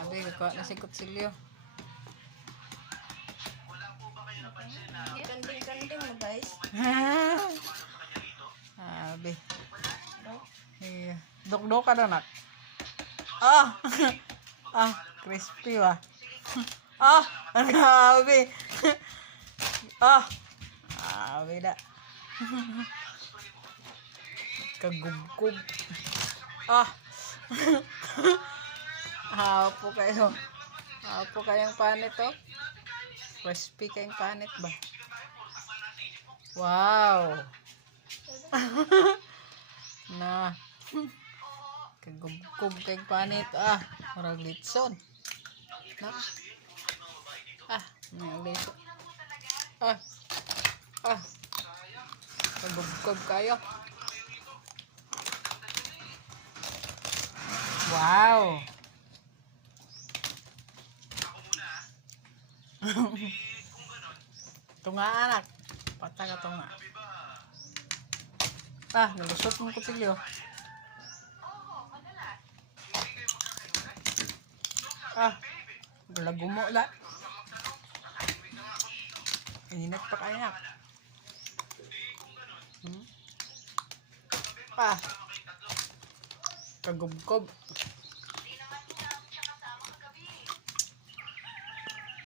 Sabi, kuha na si Kutsilyo. Kanding-kanding mo guys. Sabi. Iya. Dok-dok ka na nak. Ah! Ah, crispy ba? Ah! Grabe! Ah! Grabe na. Kagubkub. Ah! Hapo kayo. Hapo kayong panit oh. Crispy kayong panit ba? Wow! Na. Kagubkub kayong panit. Ah! Marag litson. Na. Ah! May litson. Ah! Ah! Kagubkub kayo. Wow! Tunga anak. Pata ka tunga. Ah, nalusot mo kutsilyo. Ah, balagumo la. Ininat pa kayo anak. Ah, kagubkob.